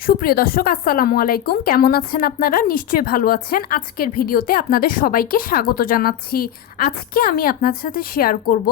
সুপ্রিয় দর্শক আসসালামু আলাইকুম, কেমন আছেন আপনারা? নিশ্চয়ই ভালো আছেন। আজকের ভিডিওতে আপনাদের সবাইকে স্বাগত জানাচ্ছি। আজকে আমি আপনাদের সাথে শেয়ার করব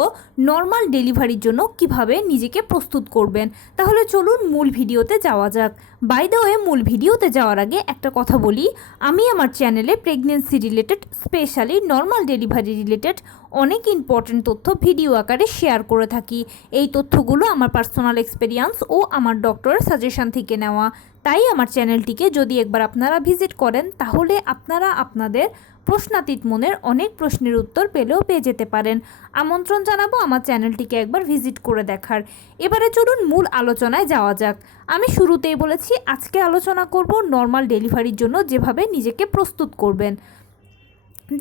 নর্মাল ডেলিভারির জন্য কিভাবে নিজেকে প্রস্তুত করবেন। তাহলে চলুন মূল ভিডিওতে যাওয়া যাক। বাই দ্য ওয়ে, মূল ভিডিওতে যাওয়ার আগে একটা কথা বলি, আমি আমার চ্যানেলে pregnancy related, specially normal delivery related অনেক ইম্পর্টেন্ট তথ্য ভিডিও আকারে শেয়ার করে থাকি। এই তথ্যগুলো আমার পার্সোনাল এক্সপেরিয়েন্স ও আমার ডক্টরের সাজেশন থেকে নেওয়া। তাই আমার চ্যানেলটিকে যদি একবার আপনারা ভিজিট করেন তাহলে আপনারা আপনাদের প্রশ্নাতীত মনের অনেক প্রশ্নের উত্তর পেয়ে যেতে পারেন। আমন্ত্রণ জানাবো আমার চ্যানেলটিকে একবার ভিজিট করে দেখার। এবারে চলুন মূল আলোচনায় যাওয়া যাক। আমি শুরুতেই বলেছি আজকে আলোচনা করব নর্মাল ডেলিভারির জন্য যেভাবে নিজেকে প্রস্তুত করবেন।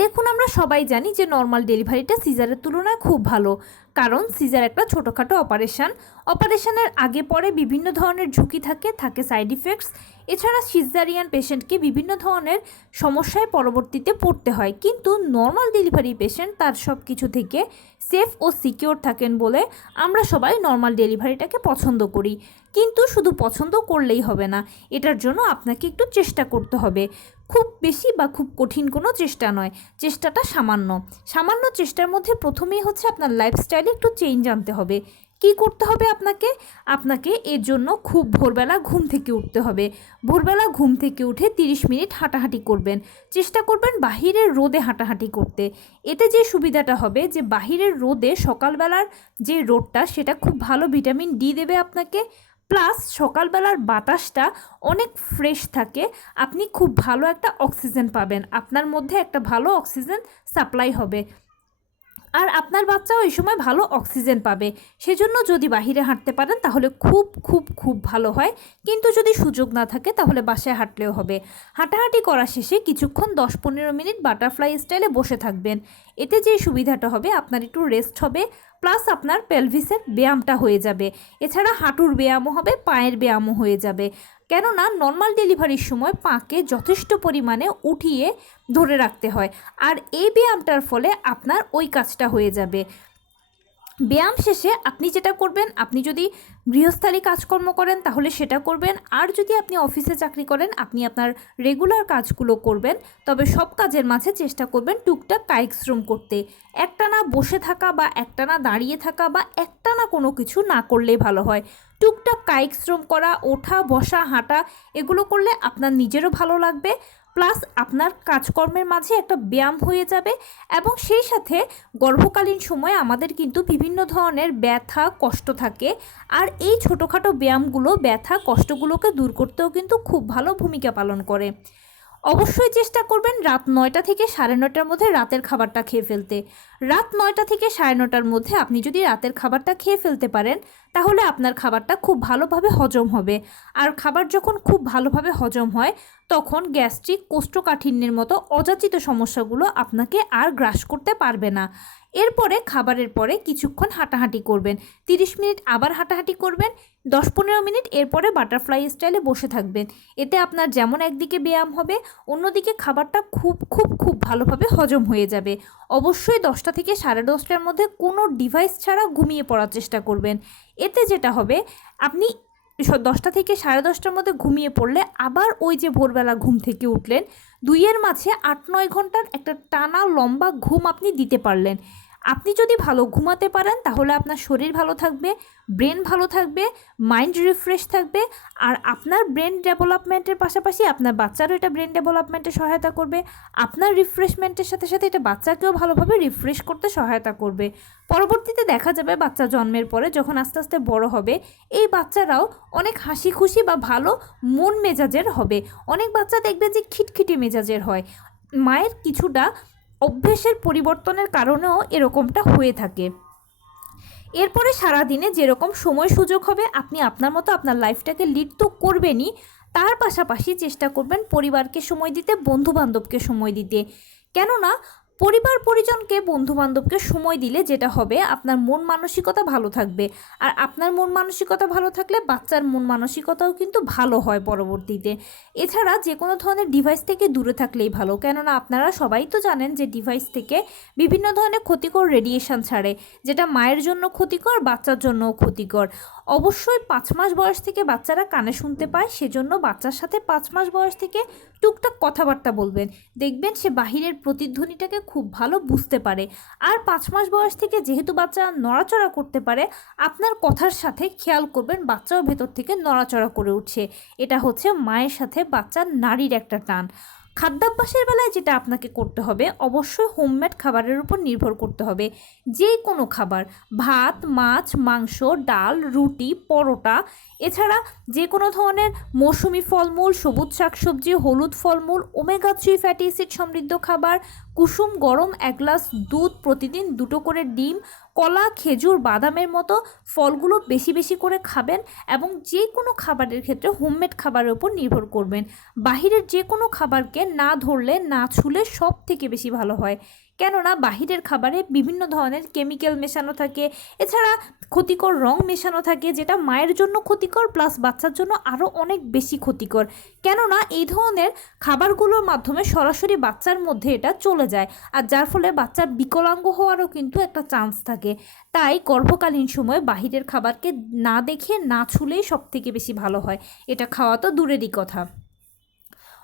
দেখুন, আমরা সবাই জানি যে নর্মাল ডেলিভারিটা সিজারের তুলনায় খুব ভালো, কারণ সিজার একটা ছোটোখাটো অপারেশনের আগে পরে বিভিন্ন ধরনের ঝুঁকি থাকে সাইড ইফেক্টস। এছাড়া সিজারিয়ান পেশেন্টকে বিভিন্ন ধরনের সমস্যায় পরবর্তীতে পড়তে হয়, কিন্তু নর্মাল ডেলিভারি পেশেন্ট তার সব কিছু থেকে সেফ ও সিকিওর থাকেন বলে আমরা সবাই নর্মাল ডেলিভারিটাকে পছন্দ করি। কিন্তু শুধু পছন্দ করলেই হবে না, এটার জন্য আপনাকে একটু চেষ্টা করতে হবে। খুব বেশি বা খুব কঠিন কোনো চেষ্টা নয়, চেষ্টাটা সামান্য চেষ্টার মধ্যে প্রথমেই হচ্ছে আপনার লাইফস্টাইলে একটু চেঞ্জ আনতে হবে। কি করতে হবে আপনাকে এর জন্য খুব ভোরবেলা ঘুম থেকে উঠতে হবে। ভোরবেলা ঘুম থেকে উঠে 30 মিনিট হাঁটাহাঁটি করবেন। চেষ্টা করবেন বাহিরের রোদে হাঁটাহাঁটি করতে। এতে যে সুবিধাটা হবে যে বাহিরের রোদে সকালবেলার যে রোদটা সেটা খুব ভালো ভিটামিন ডি দেবে আপনাকে, প্লাস সকালবেলার বাতাসটা অনেক ফ্রেশ থাকে, আপনি খুব ভালো একটা অক্সিজেন পাবেন, আপনার মধ্যে একটা ভালো অক্সিজেন সাপ্লাই হবে, আর আপনার বাচ্চাও এই সময় ভালো অক্সিজেন পাবে। সেজন্য যদি বাহিরে হাঁটতে পারেন তাহলে খুব খুব খুব ভালো হয়, কিন্তু যদি সুযোগ না থাকে তাহলে বাসায় হাঁটলেও হবে। হাঁটাহাঁটি করা শেষে কিছুক্ষণ 10-15 মিনিট বাটারফ্লাই স্টাইলে বসে থাকবেন। এতে যে সুবিধাটা হবে আপনার একটু রেস্ট হবে, প্লাস আপনার পেলভিসের ব্যায়ামটা হয়ে যাবে। এছাড়া হাঁটুর ব্যায়ামও হবে, পায়ের ব্যায়ামও হয়ে যাবে। কেননা নর্মাল ডেলিভারির সময় পাকে যথেষ্ট পরিমাণে উঠিয়ে ধরে রাখতে হয়, আর এই ব্যায়ামটার ফলে আপনার ওই কাজটা হয়ে যাবে। ব্যায়াম শেষে আপনি যেটা করবেন, আপনি যদি গৃহস্থালী কাজকর্ম করেন তাহলে সেটা করবেন, আর যদি আপনি অফিসে চাকরি করেন আপনি আপনার রেগুলার কাজগুলো করবেন। তবে সব কাজের মাঝে চেষ্টা করবেন টুকটাক কায়িক শ্রম করতে। একটানা বসে থাকা বা একটানা দাঁড়িয়ে থাকা বা একটানা কোনো কিছু না করলেই ভালো হয়। টুকটাক কায়িক শ্রম করা, ওঠা বসা হাঁটা, এগুলো করলে আপনার নিজেরও ভালো লাগবে, প্লাস আপনার কাজকর্মের মাঝে একটা ব্যায়াম হয়ে যাবে। এবং সেই সাথে গর্ভকালীন সময়ে আমাদের কিন্তু বিভিন্ন ধরনের ব্যথা কষ্ট থাকে, আর এই ছোটোখাটো ব্যায়ামগুলো ব্যথা কষ্টগুলোকে দূর করতেও কিন্তু খুব ভালো ভূমিকা পালন করে। অবশ্যই চেষ্টা করবেন রাত 9টা থেকে 9:30টার মধ্যে রাতের খাবারটা খেয়ে ফেলতে। রাত 9টা থেকে 9:30টার মধ্যে আপনি যদি রাতের খাবারটা খেয়ে ফেলতে পারেন তাহলে আপনার খাবারটা খুব ভালোভাবে হজম হবে, আর খাবার যখন খুব ভালোভাবে হজম হয় তখন গ্যাস্ট্রিক, কোষ্ঠকাঠিন্যের মতো অযাচিত সমস্যাগুলো আপনাকে আর গ্রাস করতে পারবে না। এরপরে খাবারের পরে কিছুক্ষণ হাঁটাহাঁটি করবেন, 30 মিনিট আবার হাঁটাহাঁটি করবেন, 10-15 মিনিট এরপরে বাটারফ্লাই স্টাইলে বসে থাকবেন। এতে আপনার যেমন একদিকে ব্যায়াম হবে, অন্যদিকে খাবারটা খুব খুব খুব ভালোভাবে হজম হয়ে যাবে। অবশ্যই 10টা থেকে 10:30টার মধ্যে কোনো ডিভাইস ছাড়া ঘুমিয়ে পড়ার চেষ্টা করবেন। এতে যেটা হবে, আপনি 10টা থেকে 10:30টার মধ্যে ঘুমিয়ে পড়লে আবার ওই যে ভোরবেলা ঘুম থেকে উঠলেন, দুইয়ের মাঝে 8-9 ঘন্টার একটা টানা লম্বা ঘুম আপনি দিতে পারলেন। আপনি যদি ভালো ঘুমাতে পারেন তাহলে আপনার শরীর ভালো থাকবে, ব্রেন ভালো থাকবে, মাইন্ড রিফ্রেশ থাকবে, আর আপনার ব্রেন ডেভেলপমেন্টের পাশাপাশি আপনার বাচ্চারও এটা ব্রেন ডেভেলপমেন্টে সহায়তা করবে। আপনার রিফ্রেশমেন্টের সাথে সাথে এটা বাচ্চাকেও ভালোভাবে রিফ্রেশ করতে সহায়তা করবে। পরবর্তীতে দেখা যাবে বাচ্চা জন্মের পরে যখন আস্তে আস্তে বড় হবে, এই বাচ্চারাও অনেক হাসি খুশি বা ভালো মন মেজাজের হবে। অনেক বাচ্চা দেখবে যে খিটখিটে মেজাজের হয়, মায়ের কিছুটা অভ্যেসের পরিবর্তনের কারণেও এরকমটা হয়ে থাকে। এরপরে সারাদিনে যেরকম সময় সুযোগ হবে আপনি আপনার মতো আপনার লাইফটাকে লিড তো করবেনই, তার পাশাপাশি চেষ্টা করবেন পরিবারকে সময় দিতে, বন্ধুবান্ধবকে সময় দিতে। কেননা পরিবার পরিজনকে বন্ধুবান্ধবকে সময় দিলে যেটা হবে, আপনার মন মানসিকতা ভালো থাকবে। আর আপনার মন মানসিকতা ভালো থাকলে বাচ্চার মন মানসিকতাও কিন্তু ভালো হয় পরবর্তীতে। এছাড়া যে কোনো ধরনের ডিভাইস থেকে দূরে থাকলেই ভালো, কেননা আপনারা সবাই তো জানেন যে ডিভাইস থেকে বিভিন্ন ধরনের ক্ষতিকর রেডিয়েশন ছাড়ে, যেটা মায়ের জন্য ক্ষতিকর, বাচ্চার জন্যও ক্ষতিকর। অবশ্যই 5 মাস বয়স থেকে বাচ্চারা কানে শুনতে পায়, সেজন্য বাচ্চার সাথে 5 মাস বয়স থেকে টুকটাক কথাবার্তা বলবেন, দেখবেন সে বাহিরের প্রতিধ্বনিটাকে খুব ভালো বুঝতে পারে। আর 5 মাস বয়স থেকে যেহেতু বাচ্চা নড়াচড়া করতে পারে, আপনার কথার সাথে খেয়াল করবেন বাচ্চাও ভেতর থেকে নড়াচড়া করে উঠছে। এটা হচ্ছে মায়ের সাথে বাচ্চার নাড়ির একটা টান। খাদ্যাভ্যাসের বেলায় যেটা আপনাকে করতে হবে, অবশ্যই হোমমেড খাবারের উপর নির্ভর করতে হবে। যে কোনো খাবার, ভাত, মাছ, মাংস, ডাল, রুটি, পরোটা, এছাড়া যে কোনো ধরনের মৌসুমি ফলমূল, সবুজ শাকসবজি, হলুদ ফলমূল, ওমেগা 3 ফ্যাটি অ্যাসিড সমৃদ্ধ খাবার, কুসুম গরম 1 গ্লাস দুধ, প্রতিদিন 2টো করে ডিম, কলা, খেজুর, বাদামের মতো ফলগুলো বেশি বেশি করে খাবেন। এবং যে কোনো খাবারের ক্ষেত্রে হোমমেড খাবারের উপর নির্ভর করবেন। বাহিরের যে কোনো খাবারকে না ধরলে না ছুলে সব থেকে বেশি ভালো হয়, কেননা বাহিরের খাবারে বিভিন্ন ধরনের কেমিক্যাল মেশানো থাকে, এছাড়া ক্ষতিকর রং মেশানো থাকে, যেটা মায়ের জন্য ক্ষতিকর প্লাস বাচ্চার জন্য আরও অনেক বেশি ক্ষতিকর। কেননা এই ধরনের খাবারগুলোর মাধ্যমে সরাসরি বাচ্চার মধ্যে এটা চলে যায়, আর যার ফলে বাচ্চার বিকলাঙ্গ হওয়ারও কিন্তু একটা চান্স থাকে। তাই গর্ভকালীন সময়ে বাহিরের খাবারকে না দেখে না ছুলেই সব থেকে বেশি ভালো হয়। এটা খাওয়া তো দূরেরই কথা।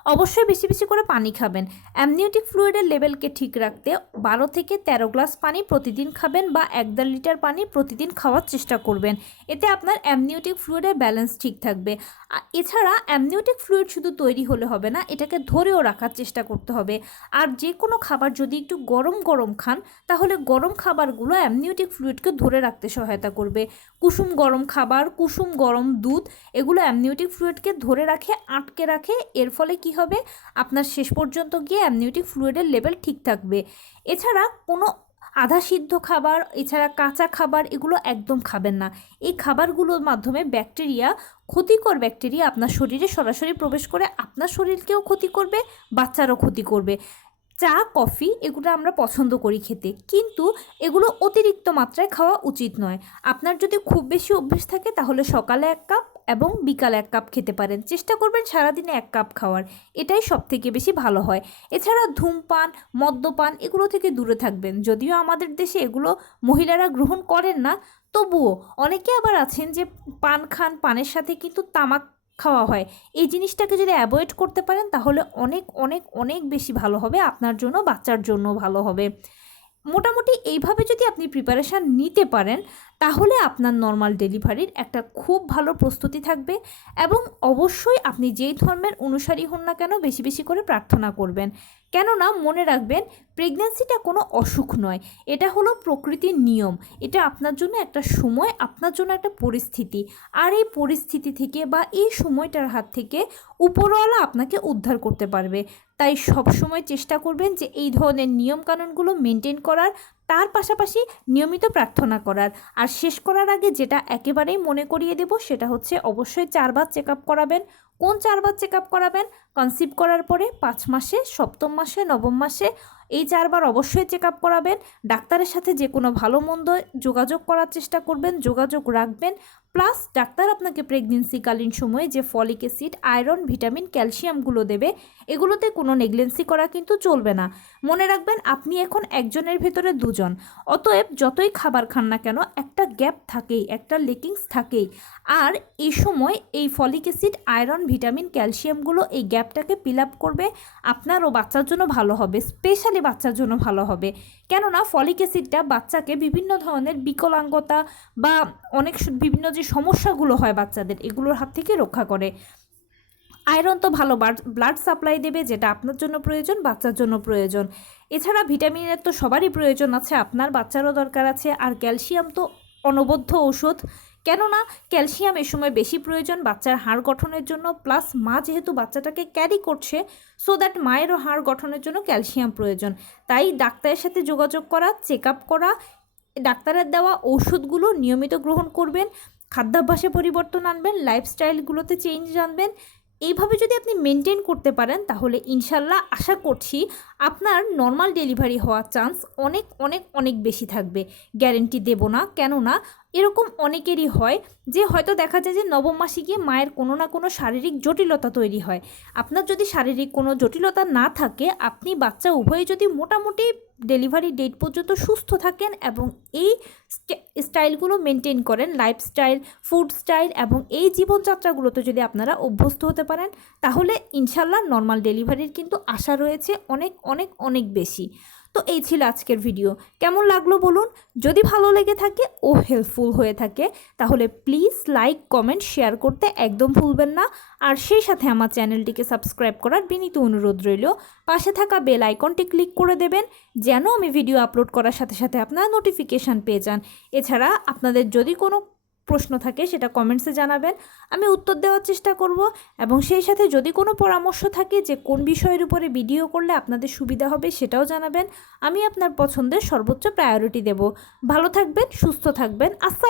অবশ্যই বেশি বেশি করে পানি খাবেন। অ্যামনিওটিক ফ্লুইডের লেভেলকে ঠিক রাখতে 12 থেকে 13 গ্লাস পানি প্রতিদিন খাবেন, বা 1.5 লিটার পানি প্রতিদিন খাওয়ার চেষ্টা করবেন। এতে আপনার অ্যামনিওটিক ফ্লুইডের ব্যালেন্স ঠিক থাকবে। এছাড়া অ্যামনিওটিক ফ্লুইড শুধু তৈরি হলে হবে না, এটাকে ধরেও রাখার চেষ্টা করতে হবে। আর যে কোনো খাবার যদি একটু গরম গরম খান, তাহলে গরম খাবারগুলো অ্যামনিওটিক ফ্লুইডকে ধরে রাখতে সহায়তা করবে। কুসুম গরম খাবার, কুসুম গরম দুধ, এগুলো অ্যামনিওটিক ফ্লুইডকে ধরে রাখে, আটকে রাখে। এর ফলে কি হবে, আপনার শেষ পর্যন্ত গিয়ে অ্যামনিওটিক ফ্লুইডের লেভেল ঠিক থাকবে। এছাড়া কোনো আধা সিদ্ধ খাবার, এছাড়া কাঁচা খাবার, এগুলো একদম খাবেন না। এই খাবারগুলোর মাধ্যমে ক্ষতিকর ব্যাকটেরিয়া আপনার শরীরে সরাসরি প্রবেশ করে আপনার শরীরকেও ক্ষতি করবে, বাচ্চারও ক্ষতি করবে। চা, কফি এগুলো আমরা পছন্দ করি খেতে, কিন্তু এগুলো অতিরিক্ত মাত্রায় খাওয়া উচিত নয়। আপনার যদি খুব বেশি অভ্যেস থাকে তাহলে সকালে 1 কাপ এবং বিকালে 1 কাপ খেতে পারেন। চেষ্টা করবেন সারাদিনে 1 কাপ খাওয়ার, এটাই সব থেকে বেশি ভালো হয়। এছাড়া ধূমপান, মদ্যপান এগুলো থেকে দূরে থাকবেন। যদিও আমাদের দেশে এগুলো মহিলারা গ্রহণ করেন না, তবুও অনেকে আবার আছেন যে পান খান, পানের সাথে কিন্তু তামাক খাওয়া হয়। এই জিনিসটাকে যদি অ্যাভয়েড করতে পারেন তাহলে অনেক অনেক অনেক বেশি ভালো হবে, আপনার জন্য, বাচ্চার জন্য ভালো হবে। মোটামুটি এইভাবে যদি আপনি প্রিপারেশান নিতে পারেন, তাহলে আপনার নর্মাল ডেলিভারির একটা খুব ভালো প্রস্তুতি থাকবে। এবং অবশ্যই আপনি যেই ধর্মের অনুসারী হন না কেন, বেশি বেশি করে প্রার্থনা করবেন। কেননা মনে রাখবেন, প্রেগন্যান্সিটা কোনো অসুখ নয়, এটা হলো প্রকৃতির নিয়ম। এটা আপনার জন্য একটা সময়, আপনার জন্য একটা পরিস্থিতি। আর এই পরিস্থিতি থেকে বা এই সময়টার হাত থেকে উপরওয়ালা আপনাকে উদ্ধার করতে পারবে। তাই সবসময় চেষ্টা করবেন যে এই ধরনের নিয়মকানুনগুলো মেনটেন করার, তার পাশাপাশি নিয়মিত প্রার্থনা করার। আর শেষ করার আগে যেটা একেবারেই মনে করিয়ে দেব, সেটা হচ্ছে অবশ্যই 4 বার চেক আপ করাবেন। কোন 4 বার চেক আপ করাবেন? কনসিভ করার পরে, 5 মাসে, 7ম মাসে, 9ম মাসে, এই 4 বার অবশ্যই চেক আপ করাবেন। ডাক্তারের সাথে যে কোনো ভালো মন্দ যোগাযোগ করার চেষ্টা করবেন, যোগাযোগ রাখবেন। প্লাস ডাক্তার আপনাকে প্রেগনেন্সিকালীন সময়ে যে ফলিক অ্যাসিড, আয়রন, ভিটামিন, ক্যালসিয়ামগুলো দেবে, এগুলোতে কোনো নেগলেন্সি করা কিন্তু চলবে না। মনে রাখবেন, আপনি এখন একজনের ভেতরে 2জন। অতএব যতই খাবার খান না কেন, একটা গ্যাপ থাকেই, একটা লেকিংস থাকেই। আর এই সময় এই ফলিক অ্যাসিড, আয়রন, ভিটামিন, ক্যালসিয়ামগুলো এই গ্যাপটাকে ফিল আপ করবে। আপনার ও বাচ্চার জন্য ভালো হবে, স্পেশালি বাচ্চার জন্য ভালো হবে। কেননা ফলিক অ্যাসিডটা বাচ্চাকে বিভিন্ন ধরনের বিকলাঙ্গতা বা বিভিন্ন যে সমস্যাগুলো হয় বাচ্চাদের, এগুলোর হাত থেকে রক্ষা করে। আয়রন তো ভালো ব্লাড সাপ্লাই দেবে, যেটা আপনার জন্য প্রয়োজন, বাচ্চার জন্য প্রয়োজন। এছাড়া ভিটামিনের তো সবারই প্রয়োজন আছে, আপনার বাচ্চারও দরকার আছে। আর ক্যালসিয়াম তো অনবদ্য ঔষধ, কেননা ক্যালসিয়াম এ সময় বেশি প্রয়োজন বাচ্চার হাড় গঠনের জন্য। প্লাস মা যেহেতু বাচ্চাটাকে ক্যারি করছে, সো দ্যাট মায়েরও হাড় গঠনের জন্য ক্যালসিয়াম প্রয়োজন। তাই ডাক্তারের সাথে যোগাযোগ করা, চেক আপ করা, ডাক্তারের দেওয়া ওষুধগুলো নিয়মিত গ্রহণ করবেন। খাদ্যাভ্যাসে পরিবর্তন আনবেন, লাইফস্টাইলগুলোতে চেঞ্জ আনবেন। এইভাবে যদি আপনি মেনটেন করতে পারেন তাহলে ইনশাল্লাহ আশা করছি আপনার নর্মাল ডেলিভারি হওয়ার চান্স অনেক অনেক অনেক বেশি থাকবে। গ্যারেন্টি দেব না, কেননা এরকম অনেকেরই হয় যে হয়তো দেখা যায় যে নবম মাসে গিয়ে মায়ের কোনো না কোনো শারীরিক জটিলতা তৈরি হয়। আপনার যদি শারীরিক কোনো জটিলতা না থাকে, আপনি বাচ্চা উভয়ে যদি মোটামুটি ডেলিভারি ডেট পর্যন্ত সুস্থ থাকেন এবং এই স্টাইলগুলো মেনটেন করেন, লাইফস্টাইল, ফুড স্টাইল এবং এই জীবনযাত্রাগুলোতে যদি আপনারা অভ্যস্ত হতে পারেন, তাহলে ইনশাল্লাহ নর্মাল ডেলিভারির কিন্তু আশা রয়েছে অনেক অনেক অনেক বেশি। তো এই ছিল আজকের ভিডিও। কেমন লাগলো বলুন? যদি ভালো লেগে থাকে ও হেল্পফুল হয়ে থাকে তাহলে প্লিজ লাইক, কমেন্ট, শেয়ার করতে একদম ভুলবেন না। আর সেই সাথে আমার চ্যানেলটিকে সাবস্ক্রাইব করার বিনীত অনুরোধ রইল। পাশে থাকা বেল আইকনটি ক্লিক করে দেবেন যেন আমি ভিডিও আপলোড করার সাথে সাথে আপনারা নোটিফিকেশান পেয়ে যান। এছাড়া আপনাদের যদি কোনো প্রশ্ন থাকে সেটা কমেন্টসে জানাবেন, আমি উত্তর দেওয়ার চেষ্টা করব। এবং সেই সাথে যদি কোনো পরামর্শ থাকে যে কোন বিষয়ের উপরে ভিডিও করলে আপনাদের সুবিধা হবে সেটাও জানাবেন, আমি আপনার পছন্দের সর্বোচ্চ প্রায়োরিটি দেব। ভালো থাকবেন, সুস্থ থাকবেন। আসসালামু